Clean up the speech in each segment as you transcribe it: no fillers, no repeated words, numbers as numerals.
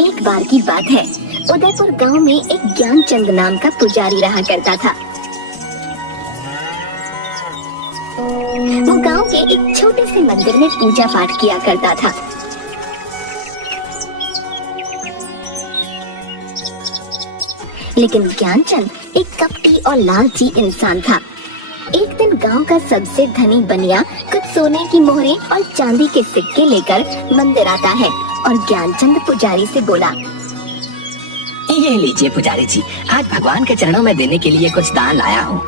एक बार की बात है, उदयपुर गांव में एक ज्ञानचंद नाम का पुजारी रहा करता था। वो गांव के एक छोटे से मंदिर में पूजा पाठ किया करता था। लेकिन ज्ञानचंद एक कपटी और लालची इंसान था। एक दिन गांव का सबसे धनी बनिया कुछ सोने की मोहरें और चांदी के सिक्के लेकर मंदिर आता है और ज्ञानचंद पुजारी से बोला, ये लीजिए पुजारी जी, आज भगवान के चरणों में देने के लिए कुछ दान लाया हूँ।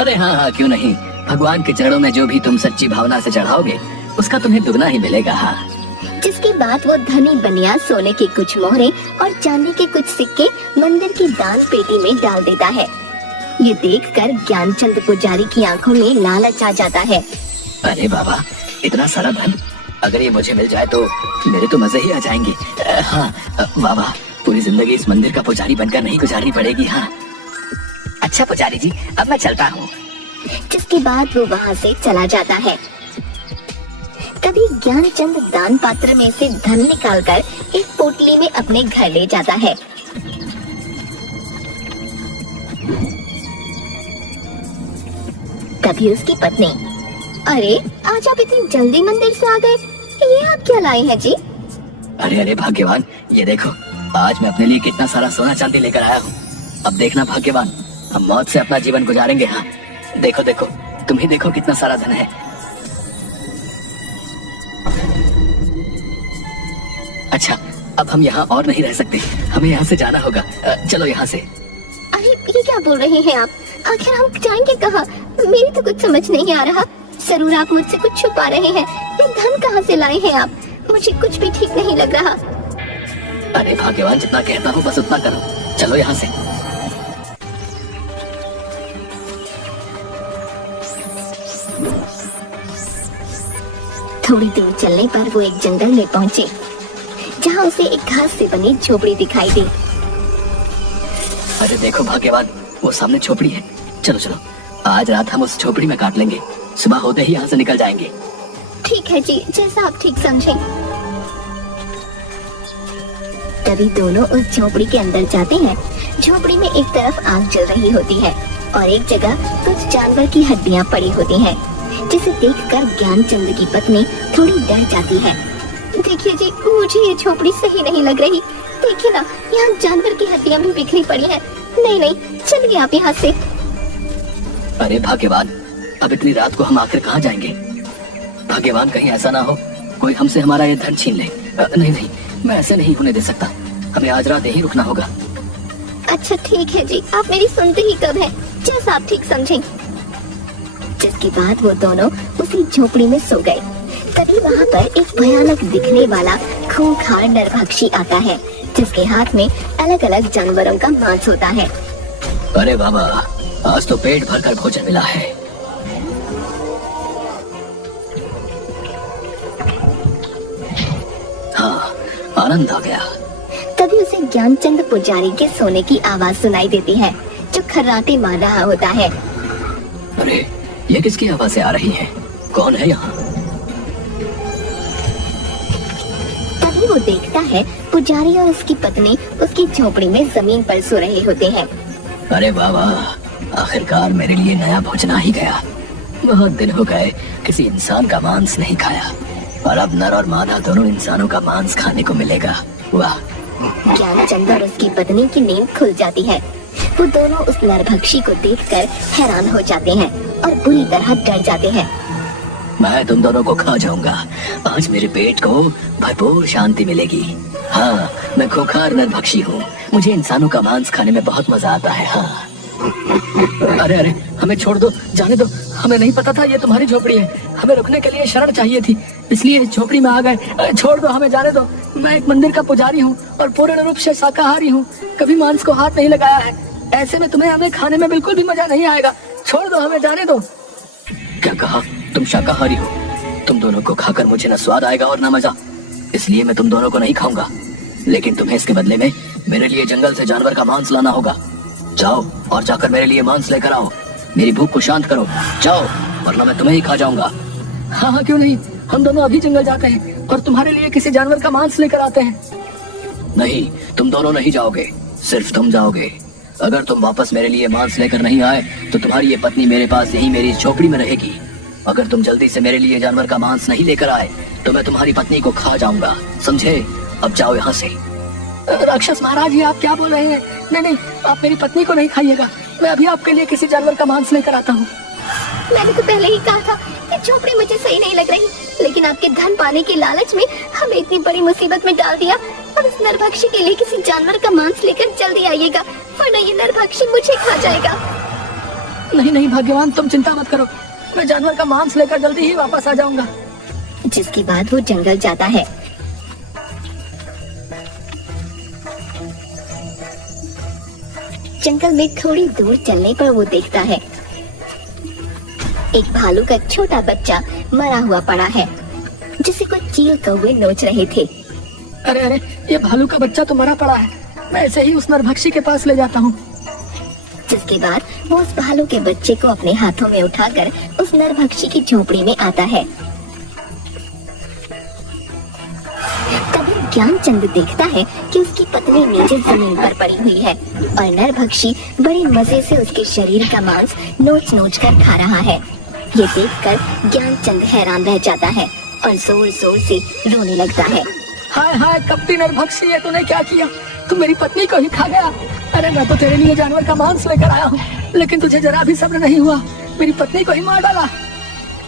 अरे हाँ हाँ, क्यों नहीं। भगवान के चरणों में जो भी तुम सच्ची भावना से चढ़ाओगे उसका तुम्हें दुगना ही मिलेगा। हाँ। जिसके बाद वो धनी बनिया सोने की कुछ मोहरें और चांदी के कुछ सिक्के मंदिर की दान पेटी में डाल देता है। ये देखकर ज्ञानचंद पुजारी की आंखों में लालच आ जाता है। अरे बाबा, इतना सारा धन अगर ये मुझे मिल जाए तो मेरे तो मजे ही आ जाएंगे। हाँ बाबा, पूरी जिंदगी इस मंदिर का पुजारी बनकर नहीं गुजारनी पड़ेगी। हाँ। अच्छा पुजारी जी, अब मैं चलता हूँ। जिसके बाद वो वहाँ से चला जाता है। तभी ज्ञानचंद दान पात्र में से धन निकालकर एक पोटली में अपने घर ले जाता है। तभी उसकी पत्नी, अरे आज आप इतनी जल्दी मंदिर से आ गए, ये आप क्या लाए हैं जी? अरे अरे भाग्यवान, ये देखो आज मैं अपने लिए कितना सारा सोना चांदी लेकर आया हूँ। अब देखना भाग्यवान, हम मौत से अपना जीवन गुजारेंगे। हाँ देखो देखो, तुम ही देखो कितना सारा धन है। अच्छा, अब हम यहाँ और नहीं रह सकते, हमें यहाँ से जाना होगा। चलो यहाँ से। अरे ये क्या बोल रहे हैं आप? आखिर हम जाएंगे कहाँ? मेरी तो कुछ समझ नहीं आ रहा। जरूर आप मुझसे कुछ छुपा रहे हैं। ये धन कहाँ से लाए हैं आप? मुझे कुछ भी ठीक नहीं लग रहा। अरे भाग्यवान, जितना कहता हूँ बस उतना करो। चलो यहाँ से। थोड़ी दूर चलने पर वो एक जंगल में पहुँचे, जहाँ उसे एक घास से बनी झोपड़ी दिखाई दी। अरे देखो भाग्यवान, वो सामने झोपड़ी है। चलो चलो, आज रात हम उस झोपड़ी में काट लेंगे, सुबह होते ही यहाँ से निकल जाएंगे। ठीक है जी, जैसा आप ठीक समझें। तभी दोनों उस झोपड़ी के अंदर जाते हैं। झोपड़ी में एक तरफ आग जल रही होती है और एक जगह कुछ जानवर की हड्डियां पड़ी होती हैं, जिसे देखकर ज्ञानचंद की पत्नी थोड़ी डर जाती है। देखिए जी, मुझे ये झोपड़ी सही नहीं लग रही। देखिए ना, यहाँ जानवर की हड्डियां भी बिखरी पड़ी हैं। नहीं नहीं, चलिए आप यहाँ से। अरे भाग्यवान, अब इतनी रात को हम आखिर कहाँ जाएंगे? भाग्यवान, कहीं ऐसा ना हो कोई हमसे हमारा ये धन छीन ले। नहीं नहीं, मैं ऐसे नहीं होने दे सकता। हमें आज रात यहीं रुकना होगा। अच्छा ठीक है जी, आप मेरी सुनते ही कब है, जैसा आप ठीक समझें। जिसके बाद वो दोनों उसी झोपड़ी में सो गए। तभी वहाँ पर एक भयानक दिखने वाला खूंखार नरभक्षी आता है, जिसके हाथ में अलग अलग जानवरों का मांस होता है। अरे बाबा, आज तो पेट भरकर भोजन मिला है। हाँ, आनंद आ गया। तभी उसे ज्ञानचंद पुजारी के सोने की आवाज सुनाई देती है, जो खर्राटे मार रहा होता है। अरे ये किसकी आवाज़ें आ रही हैं? कौन है यहाँ? तभी वो देखता है पुजारी और उसकी पत्नी उसकी झोपड़ी में जमीन पर सो रहे होते हैं। अरे बाबा, आखिरकार मेरे लिए नया भोजन आ ही गया। बहुत दिन हो गए किसी इंसान का मांस नहीं खाया, और अब नर और मादा दोनों इंसानों का मांस खाने को मिलेगा। वाह। ज्ञानचंद और उसकी पत्नी की नींद खुल जाती है। वो दोनों उस नरभक्षी को देखकर हैरान हो जाते हैं और बुरी तरह डर जाते हैं। मैं तुम दोनों को खा जाऊंगा। आज मेरे पेट को भरपूर शांति मिलेगी। हाँ, मैं खूंखार नरभक्षी हूँ। मुझे इंसानों का मांस खाने में बहुत मजा आता है। हाँ। अरे अरे, हमें छोड़ दो, जाने दो। हमें नहीं पता था ये तुम्हारी झोपड़ी है। हमें रुकने के लिए शरण चाहिए थी, इसलिए इस झोपड़ी में आ गए। छोड़ दो, हमें जाने दो। मैं एक मंदिर का पुजारी हूँ और पूर्ण रूप से शाकाहारी हूँ। कभी मांस को हाथ नहीं लगाया है। ऐसे में तुम्हें हमें खाने में बिल्कुल भी मजा नहीं आएगा। छोड़ दो, हमें जाने दो। क्या कहा? तुम शाकाहारी हो? तुम दोनों को खाकर मुझे न स्वाद आएगा और न मजा, इसलिए मैं तुम दोनों को नहीं खाऊंगा। लेकिन तुम्हें इसके बदले में मेरे लिए जंगल से जानवर का मांस लाना होगा। जाओ और जाकर मेरे लिए मांस लेकर आओ। मेरी भूख को शांत करो, जाओ, वरना मैं तुम्हें ही खा जाऊंगा। हाँ हाँ, क्यों नहीं, हम दोनों अभी जंगल जाते हैं और तुम्हारे लिए किसी जानवर का मांस लेकर आते हैं। नहीं, तुम दोनों नहीं जाओगे, सिर्फ तुम जाओगे। अगर तुम वापस मेरे लिए मांस लेकर नहीं आए तो तुम्हारी ये पत्नी मेरे पास यही मेरी झोपड़ी में रहेगी। अगर तुम जल्दी से मेरे लिए जानवर का मांस नहीं लेकर आए तो मैं तुम्हारी पत्नी को खा जाऊंगा, समझे? अब जाओ यहाँ से। राक्षस महाराज, ये आप क्या बोल रहे हैं? नहीं नहीं, आप मेरी पत्नी को नहीं खाइएगा। मैं अभी आपके लिए किसी जानवर का मांस लेकर आता हूँ। मैंने तो पहले ही कहा था कि झोपड़ी मुझे सही नहीं लग रही, लेकिन आपके धन पाने के लालच में हमें इतनी बड़ी मुसीबत में डाल दिया। और उस नरभक्षी के लिए किसी जानवर का मांस लेकर जल्दी आइएगा, वरना ये नरभक्षी मुझे खा जाएगा। नहीं नहीं भाग्यवान, तुम चिंता मत करो, मैं जानवर का मांस लेकर जल्दी ही वापस आ जाऊंगा। जिसके बाद वो जंगल जाता है। जंगल में थोड़ी दूर चलने पर वो देखता है एक भालू का छोटा बच्चा मरा हुआ पड़ा है, जिसे कुछ चील कौवे नोच रहे थे। अरे अरे, ये भालू का बच्चा तो मरा पड़ा है, मैं ऐसे ही उस नरभक्षी के पास ले जाता हूँ। जिसके बाद वो उस भालू के बच्चे को अपने हाथों में उठाकर उस नरभक्षी की झोपड़ी में आता है। तभी ज्ञानचंद देखता है कि उसकी पत्नी नीचे जमीन पर पड़ी हुई है और नरभक्षी बड़े मजे से उसके शरीर का मांस नोच नोच कर खा रहा है। ये देखकर ज्ञानचंद हैरान रह जाता है और जोर जोर से रोने लगता है। हाय हाय कपटी नरभक्षी, ये तूने क्या किया? तू मेरी पत्नी को ही खा गया। अरे मैं तो तेरे लिए जानवर का मांस लेकर आया हूँ, लेकिन तुझे जरा भी सब्र नहीं हुआ, मेरी पत्नी को ही मार डाला।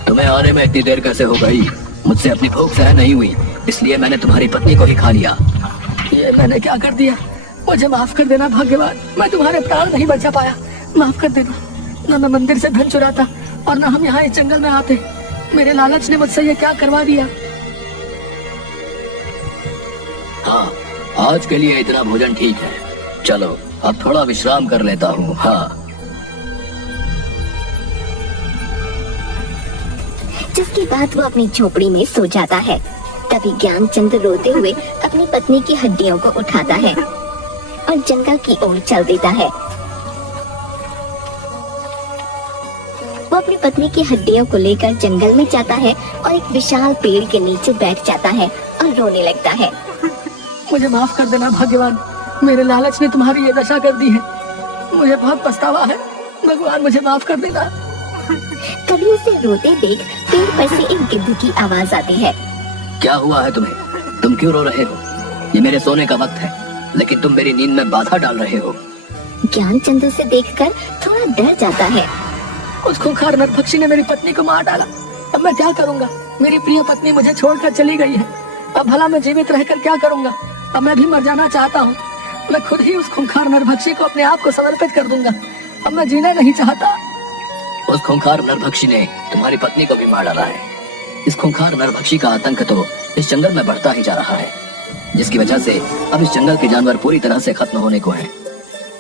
तुम्हें आने में इतनी देर कैसे हो गई? मुझसे अपनी भूख सहन नहीं हुई, इसलिए मैंने तुम्हारी पत्नी को ही खा लिया। ये मैंने क्या कर दिया? मुझे माफ कर देना भाग्यवान, मैं तुम्हारे प्राण नहीं बचा पाया, माफ कर देना। न मैं मंदिर से धन चुराता और न हम यहाँ इस जंगल में आते, मेरे लालच ने मुझसे ये क्या करवा दिया। हाँ, आज के लिए इतना भोजन ठीक है, चलो अब थोड़ा विश्राम कर लेता हूँ। हाँ। जिसके बाद वो अपनी झोपड़ी में सो जाता है। तभी ज्ञानचंद रोते हुए अपनी पत्नी की हड्डियों को उठाता है और जंगल की ओर चल देता है। वो अपनी पत्नी की हड्डियों को लेकर जंगल में जाता है और एक विशाल पेड़ के नीचे बैठ जाता है और रोने लगता है। मुझे माफ कर देना भाग्यवान, मेरे लालच ने तुम्हारी ये दशा कर दी है, मुझे बहुत पछतावा है, भगवान मुझे माफ कर देना। कभी उसे रोते देख पेड़ पर से एक गिद्ध की आवाज आती है। क्या हुआ है तुम्हें? तुम क्यों रो रहे हो? ये मेरे सोने का वक्त है, लेकिन तुम मेरी नींद में बाधा डाल रहे हो। ज्ञानचंद उसे देखकर थोड़ा डर जाता है। उस खूंखार नरभक्षी ने मेरी पत्नी को मार डाला, अब मैं क्या करूंगा? मेरी प्रिय पत्नी मुझे छोड़कर चली गई है, अब भला मैं जीवित रहकर क्या करूंगा? अब मैं भी मर जाना चाहता हूँ, मैं खुद ही उस खूंखार नरभक्षी को अपने आप को समर्पित कर दूंगा, अब मैं जीना नहीं चाहता। उस खूंखार नरभक्षी ने तुम्हारी पत्नी को भी मार डाला है। इस खूंखार नरभक्षी का आतंक तो इस जंगल में बढ़ता ही जा रहा है, जिसकी वजह से अब इस जंगल के जानवर पूरी तरह से खत्म होने को हैं।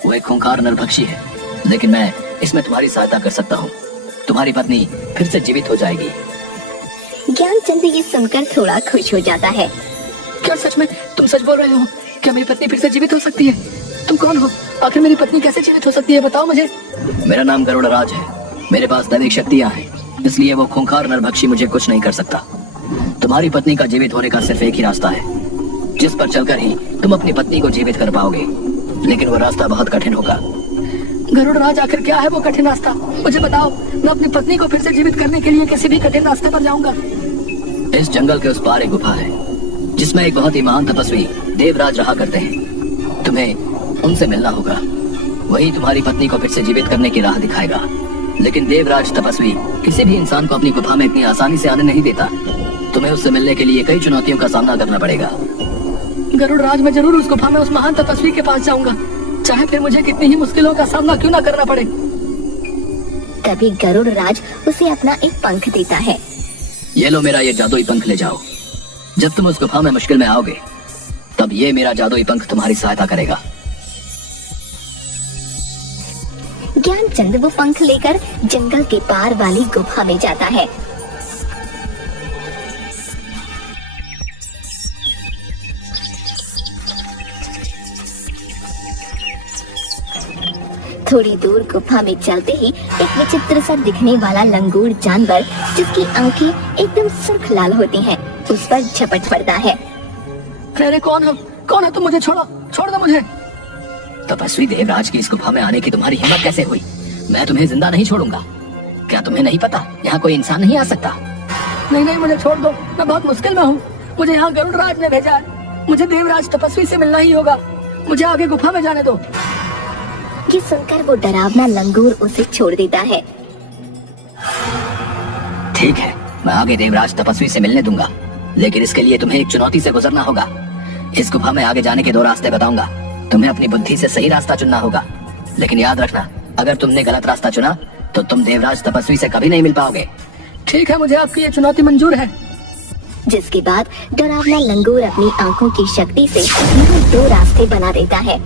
वो एक खूंखार नरभक्षी है, लेकिन मैं इसमें तुम्हारी सहायता कर सकता हूँ। तुम्हारी पत्नी फिर से जीवित हो जाएगी। ज्ञानचंद ये सुनकर थोड़ा खुश हो जाता है। क्या सच में तुम सच बोल रहे हो? क्या मेरी पत्नी फिर से जीवित हो सकती है? तुम कौन हो? आखिर मेरी पत्नी कैसे जीवित हो सकती है, बताओ मुझे। मेरा नाम गरुड़ राज है, मेरे पास दैविक शक्तियाँ हैं, इसलिए वो खूंखार नरभक्षी मुझे कुछ नहीं कर सकता। तुम्हारी पत्नी का जीवित होने का सिर्फ एक ही रास्ता है, जिस पर चलकर ही तुम अपनी पत्नी को जीवित कर पाओगे, लेकिन वो रास्ता बहुत कठिन होगा। गरुड़ राज, आखिर क्या है वो कठिन रास्ता, मुझे बताओ। मैं अपनी पत्नी को फिर से जीवित करने के लिए किसी भी कठिन रास्ते पर जाऊंगा। इस जंगल के उस पार एक गुफा है, जिसमें एक बहुत ही महान तपस्वी देवराज रहा करते हैं। तुम्हें उनसे मिलना होगा, वही तुम्हारी पत्नी को फिर से जीवित करने की राह दिखाएगा। लेकिन देवराज तपस्वी किसी भी इंसान को अपनी गुफा में इतनी आसानी से आने नहीं देता। तुम्हें उससे मिलने के लिए कई चुनौतियों का सामना करना पड़ेगा। गरुड़ राज, मैं जरूर उस गुफा में उस महान तपस्वी के पास जाऊंगा, चाहे फिर मुझे कितनी ही मुश्किलों का सामना क्यों ना करना पड़े। तभी गरुड़ राज उसे अपना एक पंख देता है। ये लो मेरा ये जादुई पंख, ले जाओ। जब तुम उस गुफा में मुश्किल में आओगे, तब ये मेरा जादुई पंख तुम्हारी सहायता करेगा। ज्ञानचंद वो पंख लेकर जंगल के पार वाली गुफा में जाता है। थोड़ी दूर गुफा में चलते ही एक विचित्र सा दिखने वाला लंगूर जानवर, जिसकी आंखें एकदम सुर्ख लाल होती हैं, उस पर झपट पड़ता है। अरे कौन हो? कौन है तुम? मुझे छोड़ो, छोड़ दो मुझे। तपस्वी देवराज की इस गुफा में आने की तुम्हारी हिम्मत कैसे हुई? मैं तुम्हें जिंदा नहीं छोड़ूंगा। क्या तुम्हें नहीं पता यहाँ कोई इंसान नहीं आ सकता? नहीं नहीं, मुझे छोड़ दो, मैं बहुत मुश्किल में हूँ। मुझे यहाँ गरुड़ राज ने भेजा है। मुझे देवराज तपस्वी से मिलना ही होगा। मुझे आगे गुफा में जाने दो। ये सुनकर वो डरावना लंगूर उसे छोड़ देता है। ठीक है, मैं आगे देवराज तपस्वी से मिलने दूंगा, लेकिन इसके लिए तुम्हें एक चुनौती से गुजरना होगा। इस गुफा में आगे जाने के 2 रास्ते बताऊंगा। तुम्हें अपनी बुद्धि से सही रास्ता चुनना होगा, लेकिन याद रखना, अगर तुमने गलत रास्ता चुना तो तुम देवराज तपस्वी से कभी नहीं मिल पाओगे। ठीक है, मुझे आपकी ये चुनौती मंजूर है। जिसके बाद डरावना लंगूर अपनी आंखों की शक्ति से वह 2 रास्ते बना देता है।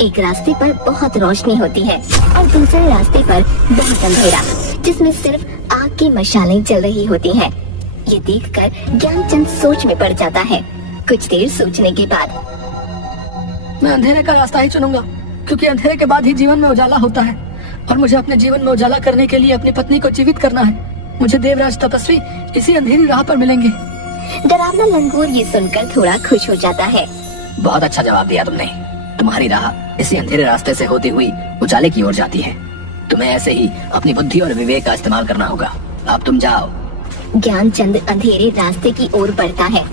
एक रास्ते पर बहुत रोशनी होती है और दूसरे रास्ते पर बहुत अंधेरा, जिसमें सिर्फ आग की मशालें जल रही होती हैं। ये देखकर ज्ञानचंद सोच में पड़ जाता है। कुछ देर सोचने के बाद मैं अंधेरे का रास्ता ही चुनूंगा, क्योंकि अंधेरे के बाद ही जीवन में उजाला होता है और मुझे अपने जीवन में उजाला करने के लिए अपनी पत्नी को जीवित करना है। मुझे देवराज तपस्वी इसी अंधेरी राह पर मिलेंगे। डरावना लंगूर ये सुनकर थोड़ा खुश हो जाता है। बहुत अच्छा जवाब दिया तुमने। तुम्हारी राह इसी अंधेरे रास्ते से होती हुई उजाले की ओर जाती है। तुम्हें ऐसे ही अपनी बुद्धि और विवेक का इस्तेमाल करना होगा। अब तुम जाओ। ज्ञानचंद अंधेरे रास्ते की ओर बढ़ता है।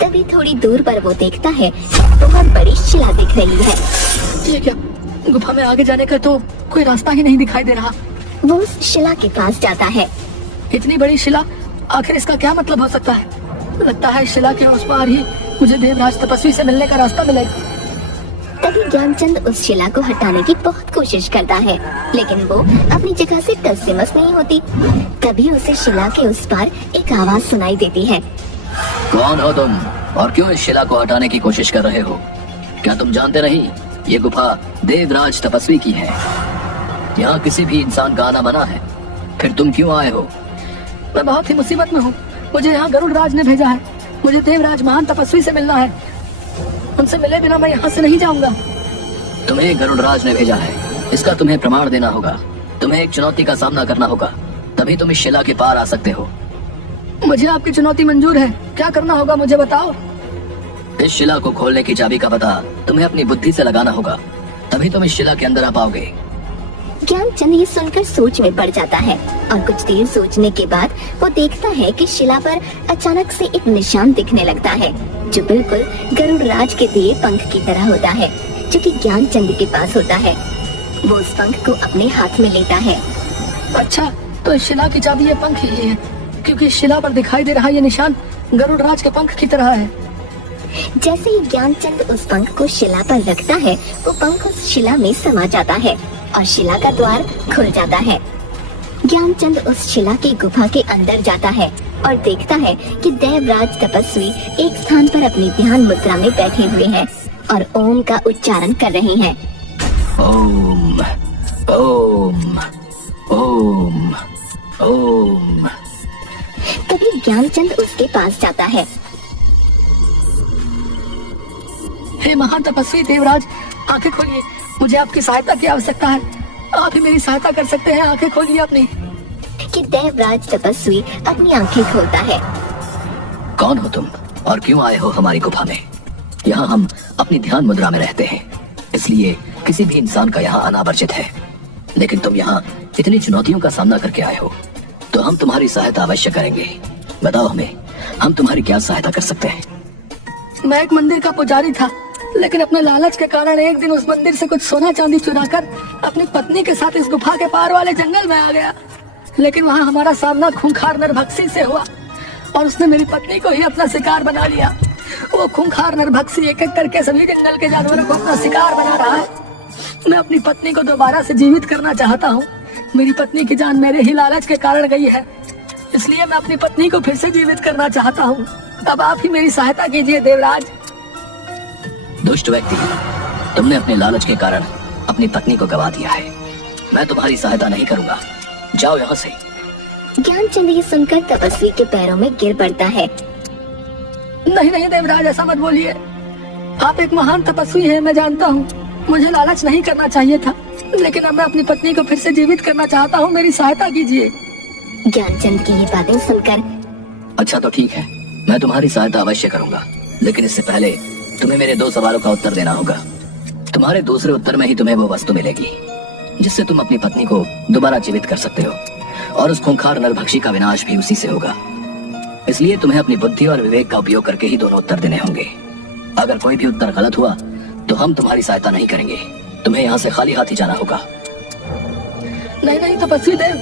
तभी थोड़ी दूर पर वो देखता है बहुत बड़ी शिला दिख रही है। ये क्या? गुफा में आगे जाने का तो कोई रास्ता ही नहीं दिखाई दे रहा। वो उस शिला के पास जाता है। इतनी बड़ी शिला, आखिर इसका क्या मतलब हो सकता है? लगता है शिला के उस पार ही मुझे देवराज तपस्वी से मिलने का रास्ता मिलेगा। तभी ज्ञानचंद उस शिला को हटाने की बहुत कोशिश करता है, लेकिन वो अपनी जगह से टस से मस नहीं होती। तभी उसे शिला के उस पार एक आवाज सुनाई देती है। कौन हो तुम और क्यों इस शिला को हटाने की कोशिश कर रहे हो? क्या तुम जानते नहीं ये गुफा देवराज तपस्वी की है? यहाँ किसी भी इंसान का आना मना है। फिर तुम क्यों आए हो? मैं बहुत ही मुसीबत में हूँ। मुझे यहाँ गरुड़ राज ने भेजा है। मुझे देवराज महान तपस्वी से मिलना है। उनसे मिले बिना मैं यहाँ से नहीं जाऊंगा। तुम्हें गरुड़ राज ने भेजा है, इसका तुम्हें प्रमाण देना होगा। तुम्हें एक चुनौती का सामना करना होगा, तभी तुम इस शिला के पार आ सकते हो। मुझे आपकी चुनौती मंजूर है। क्या करना होगा मुझे बताओ। इस शिला को खोलने की चाबी का पता तुम्हें अपनी बुद्धि से लगाना होगा, तभी तुम इस शिला के अंदर आ पाओगे। ज्ञानचंद ये सुनकर सोच में पड़ जाता है और कुछ देर सोचने के बाद वो देखता है कि शिला पर अचानक से एक निशान दिखने लगता है, जो बिल्कुल गरुड़ राज के दिए पंख की तरह होता है, जो कि ज्ञानचंद के पास होता है। वो उस पंख को अपने हाथ में लेता है। अच्छा, तो इस शिला की चाबी ये पंख ही है, क्योंकि इस शिला पर दिखाई दे रहा ये निशान गरुड़ राज के पंख की तरह है। जैसे ही ज्ञानचंद उस पंख को शिला पर रखता है, वो पंख उस शिला में समा जाता है और शिला का द्वार खुल जाता है। ज्ञानचंद उस शिला की गुफा के अंदर जाता है और देखता है कि देवराज तपस्वी एक स्थान पर अपनी ध्यान मुद्रा में बैठे हुए हैं और ओम का उच्चारण कर रहे हैं। ओम ओम ओम ओम। तभी ज्ञानचंद उसके पास जाता है। हे महान तपस्वी देवराज, आंखें खोलिए। मुझे आपकी सहायता की आवश्यकता है। आप ही मेरी सहायता कर सकते हैं। आंखें खोलिए अपनी। कि देवराज तपस्वी अपनी आंखें खोलता है। कौन हो तुम और क्यों आए हो हमारी गुफा में? यहाँ हम अपनी ध्यान मुद्रा में रहते हैं, इसलिए किसी भी इंसान का यहाँ आना वर्जित है। लेकिन तुम यहाँ इतनी चुनौतियों का सामना करके आए हो, तो हम तुम्हारी सहायता अवश्य करेंगे। बताओ हमें, हम तुम्हारी क्या सहायता कर सकते हैं? मैं एक मंदिर का पुजारी था, लेकिन अपने लालच के कारण एक दिन उस मंदिर से कुछ सोना चांदी चुराकर अपनी पत्नी के साथ इस गुफा के पार वाले जंगल में आ गया। लेकिन वहाँ हमारा सामना खूंखार नरभक्षी से हुआ और उसने मेरी पत्नी को ही अपना शिकार बना लिया। वो खूंखार नरभक्षी एक एक करके सभी जंगल के जानवरों को अपना शिकार बना रहा है। मैं अपनी पत्नी को दोबारा से जीवित करना चाहता हूँ। मेरी पत्नी की जान मेरे ही लालच के कारण गई है, इसलिए मैं अपनी पत्नी को फिर से जीवित करना चाहता हूँ। अब आप ही मेरी सहायता कीजिए देवराज। दुष्ट व्यक्ति, तुमने अपने लालच के कारण अपनी पत्नी को गवा दिया है। मैं तुम्हारी सहायता नहीं करूंगा, जाओ यहाँ से। ज्ञानचंद ये सुनकर तपस्वी के पैरों में गिर पड़ता है। नहीं नहीं देवराज, ऐसा मत बोलिए। आप एक महान तपस्वी हैं, मैं जानता हूँ। मुझे लालच नहीं करना चाहिए था, लेकिन अब मैं अपनी पत्नी को फिर से जीवित करना चाहता हूँ। मेरी सहायता कीजिए। ज्ञानचंद की ये बातें सुनकर अच्छा तो ठीक है, मैं तुम्हारी सहायता अवश्य करूंगा, लेकिन इससे पहले तुम्हें मेरे 2 सवालों का उत्तर देना होगा। तुम्हारे दूसरे उत्तर में ही तुम्हें वो वस्तु मिलेगी जिससे तुम अपनी पत्नी को दोबारा जीवित कर सकते हो, और उस खूंखार नरभक्षी का विनाश भी उसी से होगा। इसलिए तुम्हें अपनी बुद्धि और विवेक का उपयोग करके ही दोनों उत्तर देने होंगे। अगर कोई भी उत्तर गलत हुआ तो हम तुम्हारी सहायता नहीं करेंगे। तुम्हें यहाँ से खाली हाथ ही जाना होगा। नहीं नहीं तपस्वी देव,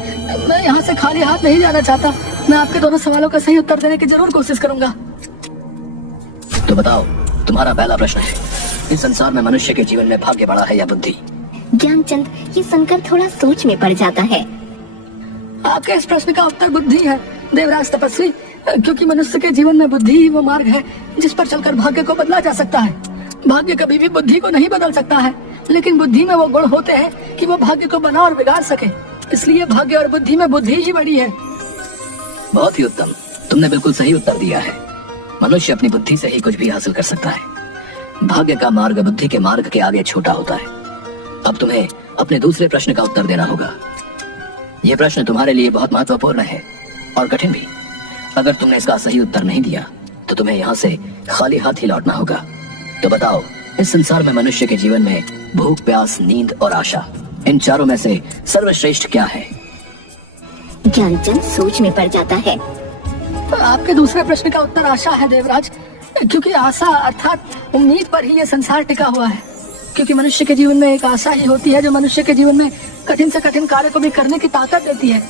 मैं यहाँ से खाली हाथ नहीं जाना चाहता। मैं आपके दोनों सवालों का सही उत्तर देने की जरूर कोशिश करूंगा। तो बताओ, तुम्हारा पहला प्रश्न है, इस संसार में मनुष्य के जीवन में भाग्य बड़ा है या बुद्धि? ज्ञानचंद ये सुनकर थोड़ा सोच में पड़ जाता है। आपके इस प्रश्न का उत्तर बुद्धि है देवराज तपस्वी, क्योंकि मनुष्य के जीवन में बुद्धि ही वो मार्ग है जिस पर चलकर भाग्य को बदला जा सकता है। भाग्य कभी भी बुद्धि को नहीं बदल सकता है, लेकिन बुद्धि में वो गुण होते हैं कि वो भाग्य को बना और बिगाड़ सके। इसलिए भाग्य और बुद्धि में बुद्धि ही बड़ी है। बहुत ही उत्तम, तुमने बिल्कुल सही उत्तर दिया है। मनुष्य अपनी बुद्धि से ही कुछ भी हासिल कर सकता है। भाग्य का मार्ग बुद्धि के मार्ग के आगे छोटा होता है। अब तुम्हें अपने दूसरे प्रश्न का उत्तर देना होगा। यह प्रश्न तुम्हारे लिए बहुत महत्वपूर्ण है और कठिन भी। अगर तुमने इसका सही उत्तर नहीं दिया तो तुम्हें यहाँ से खाली हाथ ही लौटना होगा। तो बताओ, इस संसार में मनुष्य के जीवन में भूख, प्यास, नींद और आशा, इन चारों में से सर्वश्रेष्ठ क्या है? ज्ञानचंद सोच में पड़ जाता है। आपके दूसरे प्रश्न का उत्तर आशा है देवराज, क्योंकि आशा अर्थात उम्मीद पर ही ये संसार टिका हुआ है। क्योंकि मनुष्य के जीवन में एक आशा ही होती है जो मनुष्य के जीवन में कठिन से कठिन कार्य को भी करने की ताकत देती है।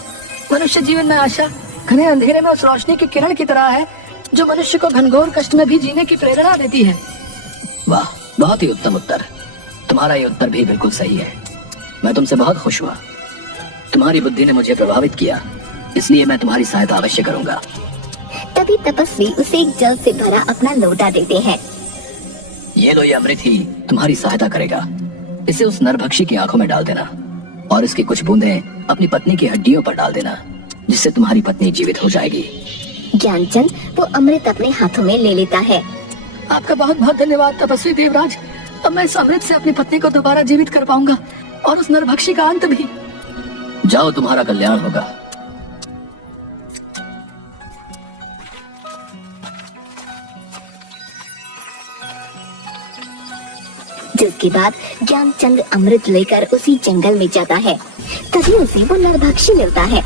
मनुष्य जीवन में आशा घने अंधेरे में उस रोशनी की किरण की तरह है जो मनुष्य को घनघोर कष्ट में भी जीने की प्रेरणा देती है। वाह, बहुत ही उत्तम उत्तर। तुम्हारा ये उत्तर भी बिल्कुल सही है। मैं तुमसे बहुत खुश हुआ। तुम्हारी बुद्धि ने मुझे प्रभावित किया, इसलिए मैं तुम्हारी सहायता अवश्य करूंगा। तभी तपस्वी उसे एक जल से भरा अपना लोटा देते हैं। ये लो, ये अमृत ही तुम्हारी सहायता करेगा। इसे उस नरभक्षी की आंखों में डाल देना और इसकी कुछ बूंदें अपनी पत्नी की हड्डियों पर डाल देना, जिससे तुम्हारी पत्नी जीवित हो जाएगी। ज्ञानचंद वो अमृत अपने हाथों में ले लेता है। आपका बहुत बहुत धन्यवाद तपस्वी देवराज। अब मैं इस अमृत से अपनी पत्नी को दोबारा जीवित कर पाऊंगा और उस नरभक्षी का अंत भी। जाओ, तुम्हारा कल्याण होगा। जिसके बाद ज्ञानचंद अमृत लेकर उसी जंगल में जाता है। तभी उसे वो नरभक्षी मिलता है।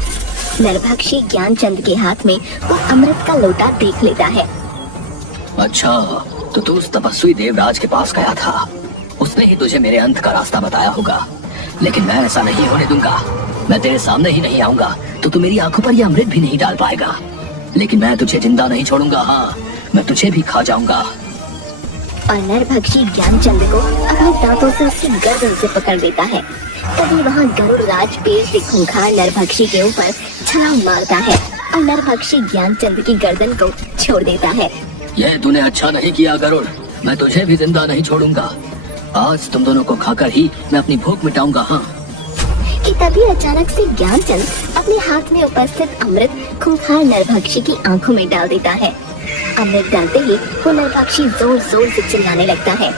नरभक्षी ज्ञानचंद के हाथ में वो अमृत का लोटा देख लेता है। अच्छा, तो तू उस तपस्वी देवराज के पास गया था। उसने ही तुझे मेरे अंत का रास्ता बताया होगा, लेकिन मैं ऐसा नहीं होने दूंगा। मैं तेरे सामने ही नहीं आऊंगा तो तू मेरी आंखों पर यह अमृत भी नहीं डाल पाएगा। लेकिन मैं तुझे जिंदा नहीं छोड़ूंगा। हाँ, मैं तुझे भी खा जाऊंगा। और नरभक्षी ज्ञानचंद को अपने दांतों से उसकी गर्दन से पकड़ देता है। तभी वहाँ गरुड़ राज पेड़ से खूंखार नरभक्षी के ऊपर छलांग मारता है और नरभक्षी ज्ञानचंद की गर्दन को छोड़ देता है। यह तूने अच्छा नहीं किया गरुड़, मैं तुझे भी जिंदा नहीं छोड़ूंगा। आज तुम दोनों को खाकर ही मैं अपनी भूख मिटाऊंगा। हाँ। कि तभी अचानक से ज्ञानचंद अपने हाथ में उपस्थित अमृत खूंखार नरभक्षी की आंखों में डाल देता है। अमृत डालते ही वो नरभक्षी जोर जोर से चिल्लाने लगता है।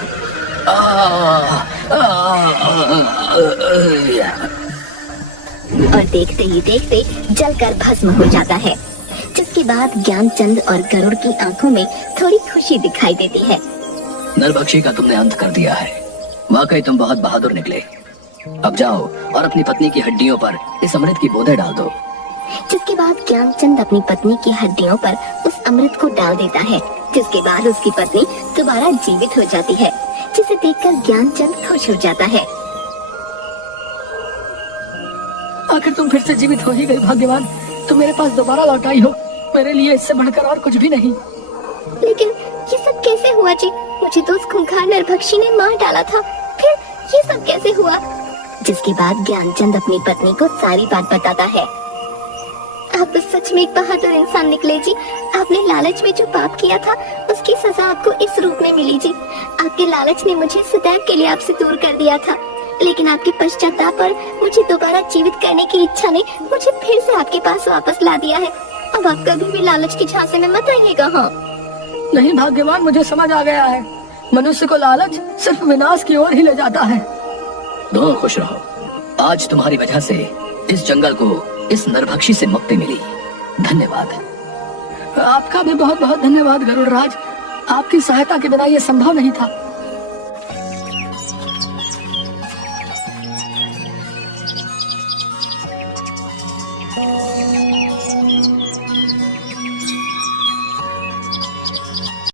और देखते ही देखते जलकर भस्म हो जाता है। जिसके बाद ज्ञानचंद और गरुड़ की आंखों में थोड़ी खुशी दिखाई देती है। नरभक्षी का तुमने अंत कर दिया है। वाकई तुम बहुत बहादुर निकले। अब जाओ और अपनी पत्नी की हड्डियों पर इस अमृत की बूंदें डाल दो। जिसके बाद ज्ञानचंद अपनी पत्नी की हड्डियों पर उस अमृत को डाल देता है। जिसके बाद उसकी पत्नी दोबारा जीवित हो जाती है, जिसे देखकर ज्ञानचंद खुश हो जाता है। आखिर तुम फिर से जीवित हो ही गए भाग्यवान। तुम मेरे पास दोबारा लौट आई हो। मेरे लिए इससे बढ़कर और कुछ भी नहीं। लेकिन ये सब कैसे हुआ जी? मुझे तो उस खूंखार नरभक्षी ने मार डाला था, फिर ये सब कैसे हुआ? जिसके बाद ज्ञानचंद अपनी पत्नी को सारी बात बताता है। आप सच में एक बहादुर इंसान निकले जी। आपने लालच में जो पाप किया था उसकी सजा आपको इस रूप में मिली जी। आपके लालच ने मुझे सदैव के लिए आपसे दूर कर दिया था, लेकिन आपके पश्चाताप पर मुझे दोबारा जीवित करने की इच्छा ने मुझे फिर से आपके पास वापस ला दिया है। अब आप कभी भी लालच की झांसे में मत आइएगा। हाँ नहीं भाग्यवान, मुझे समझ आ गया है। मनुष्य को लालच सिर्फ विनाश की ओर ही ले जाता है। दोनों खुश रहो। आज तुम्हारी वजह से इस जंगल को इस नरभक्षी से मुक्ति मिली। धन्यवाद। आपका भी बहुत बहुत धन्यवाद गरुड़राज। आपकी सहायता के बिना ये संभव नहीं था।